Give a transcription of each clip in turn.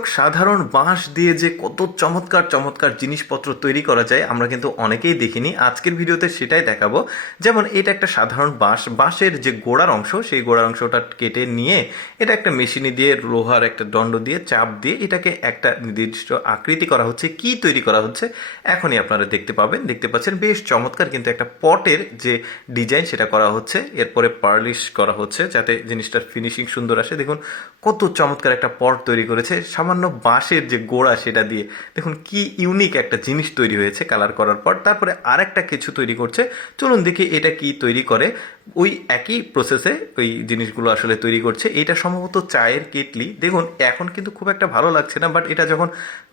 সাধারণ বাঁশ দিয়ে যে কত চমৎকার চমৎকার জিনিসপত্র তৈরি করা যায়, আমরা কিন্তু অনেকেই দেখিনি। আজকের ভিডিওতে সেটাই দেখাবো। যেমন এটা একটা সাধারণ বাঁশ। বাঁশের যে গোড়ার অংশ, সেই গোড়ার অংশটা কেটে নিয়ে এটা একটা মেশিনে দিয়ে লোহার একটা দণ্ড দিয়ে, চাপ দিয়ে এটাকে একটা নির্দিষ্ট আকৃতি করা হচ্ছে। কি তৈরি করা হচ্ছে, এখনই আপনারা দেখতে পাবেন। দেখতে পাচ্ছেন বেশ চমৎকার কিন্তু একটা পটের যে ডিজাইন সেটা করা হচ্ছে। এরপরে পার্লিশ করা হচ্ছে যাতে জিনিসটার ফিনিশিং সুন্দর আসে। দেখুন, কত চমৎকার একটা পট তৈরি করেছে। সামান্য বাঁশের যে গোড়া সেটা দিয়ে, দেখুন কি ইউনিক একটা জিনিস তৈরি হয়েছে কালার করার পর। তারপরে আরেকটা কিছু তৈরি করছে। চলুন দেখি এটা কি তৈরি করে। ওই একই প্রসেসে ওই জিনিসগুলো আসলে তৈরি করছে। এটা সম্ভবত চায়ের কেটলি। দেখুন, এখন কিন্তু খুব একটা ভালো লাগছে না বাট এটা যখন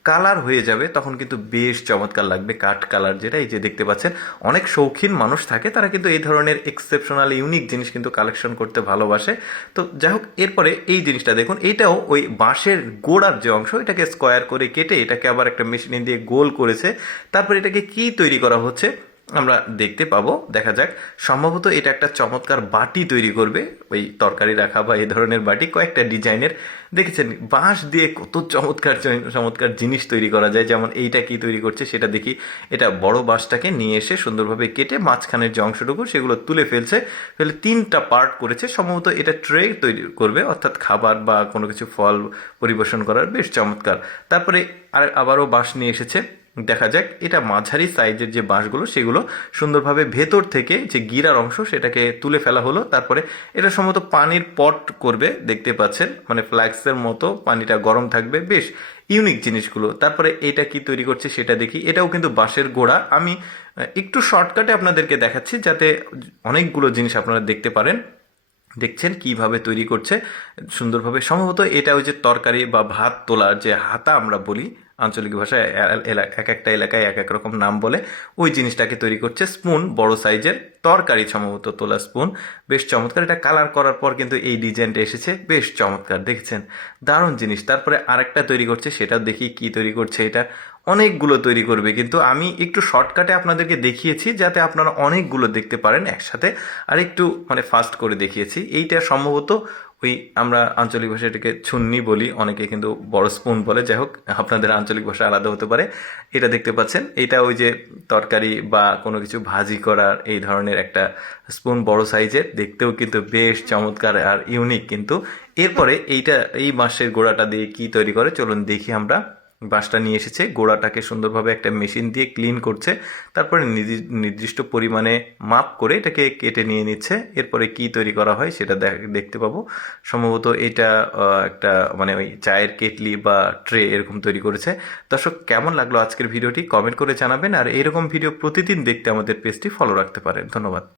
কালার হয়ে যাবে, তখন কিন্তু বেশ চমৎকার লাগবে। কাঠ কালার যেটা, এই যে দেখতে পাচ্ছেন, অনেক শৌখিন মানুষ থাকে, তারা কিন্তু এই ধরনের এক্সেপশনাল ইউনিক জিনিস কিন্তু কালেকশন করতে ভালোবাসে। তো যাই হোক, এরপরে এই জিনিসটা দেখুন এইটাও ওই বাঁশের গোড়ার যে অংশ, এটাকে স্কোয়ার করে কেটে এটাকে আবার একটা মেশিনে দিয়ে গোল করেছে। তারপর এটাকে কি তৈরি করা হচ্ছে? আমরা দেখতে পাবো। দেখা যাক, সম্ভবত এটা একটা চমৎকার বাটি তৈরি করবে। ওই তরকারি রাখা বা এই ধরনের বাটি কয়েকটা ডিজাইনের। দেখেছেন, বাঁশ দিয়ে কত চমৎকার চমৎকার জিনিস তৈরি করা যায়। যেমন এইটা কি তৈরি করছে, সেটা দেখি। এটা বড় বাঁশটাকে নিয়ে এসে সুন্দরভাবে কেটে মাঝখানের যে অংশটুকু, সেগুলো তুলে ফেলছে। ফেলে তিনটা পার্ট করেছে। সম্ভবত এটা ট্রে তৈরি করবে, অর্থাৎ খাবার বা কোনো কিছু ফল পরিবেশন করার বেশ চমৎকার। তারপরে আর আবারও বাঁশ নিয়ে এসেছে। দেখা যাক, এটা মাঝারি সাইজের যে বাঁশগুলো, সেগুলো সুন্দরভাবে ভেতর থেকে যে গিরার অংশ, সেটাকে তুলে ফেলা হলো। তারপরে এটা সম্ভবত পানির পট করবে, দেখতে পাচ্ছেন। মানে ফ্ল্যাক্সের মতো পানিটা গরম থাকবে। বেশ ইউনিক জিনিসগুলো। তারপরে এটা কি তৈরি করছে, সেটা দেখি। এটাও কিন্তু বাঁশের গোড়া। আমি একটু শর্টকাটে আপনাদেরকে দেখাচ্ছি, যাতে অনেকগুলো জিনিস আপনারা দেখতে পারেন। দেখছেন কীভাবে তৈরি করছে। সুন্দরভাবে, সম্ভবত এটা ওই যে তরকারি বা ভাত তোলার যে হাতা আমরা বলি আঞ্চলিক ভাষায় এক একটা এলাকায় এক এক রকম নাম বলে ওই জিনিসটাকে তৈরি করছে স্পুন, বড় সাইজের তরকারি সম্ভবত তোলা স্পুন। বেশ চমৎকার, এটা কালার করার পর কিন্তু এই ডিজাইনটা এসেছে, বেশ চমৎকার, দেখছেন? দারুণ জিনিস। তারপরে আরেকটা তৈরি করছে, সেটা দেখি কি তৈরি করছে এটা। অনেকগুলো তৈরি করবে, কিন্তু আমি একটু শর্টকাটে আপনাদেরকে দেখিয়েছি যাতে আপনারা অনেকগুলো দেখতে পারেন একসাথে। আর একটু মানে ফাস্ট করে দেখিয়েছি। এইটা সম্ভবত ওই আমরা আঞ্চলিক ভাষা এটাকে ছুন্নি বলি, অনেকে কিন্তু বড় স্পুন বলে। যাই হোক, আপনাদের আঞ্চলিক ভাষা আলাদা হতে পারে। এটা দেখতে পাচ্ছেন, এটা ওই যে তরকারি বা কোনো কিছু ভাজি করার এই ধরনের একটা স্পুন, বড় সাইজের। দেখতেও কিন্তু বেশ চমৎকার আর ইউনিক কিন্তু। এরপরে এইটা, এই মাসের গোড়াটা দিয়ে কি তৈরি করে, চলুন দেখি আমরা। বাঁশটা নিয়ে এসেছে। গোড়াটাকে সুন্দরভাবে একটা মেশিন দিয়ে ক্লিন করছে। তারপরে নির্দি- নির্দিষ্ট পরিমাণে মাপ করে এটাকে কেটে নিয়ে নিচ্ছে। এরপরে কি তৈরি করা হয় সেটা দেখ- দেখতে পাবো। সম্ভবত এটা একটা মানে ওই চায়ের কেটলি বা ট্রে এরকম তৈরি করেছে। দর্শক, কেমন লাগল আজকের ভিডিওটি? কমেন্ট করে জানাবেন। আর এরকম ভিডিও প্রতিদিন দেখতে আমাদের পেজটি ফলো রাখতে পারেন। ধন্যবাদ।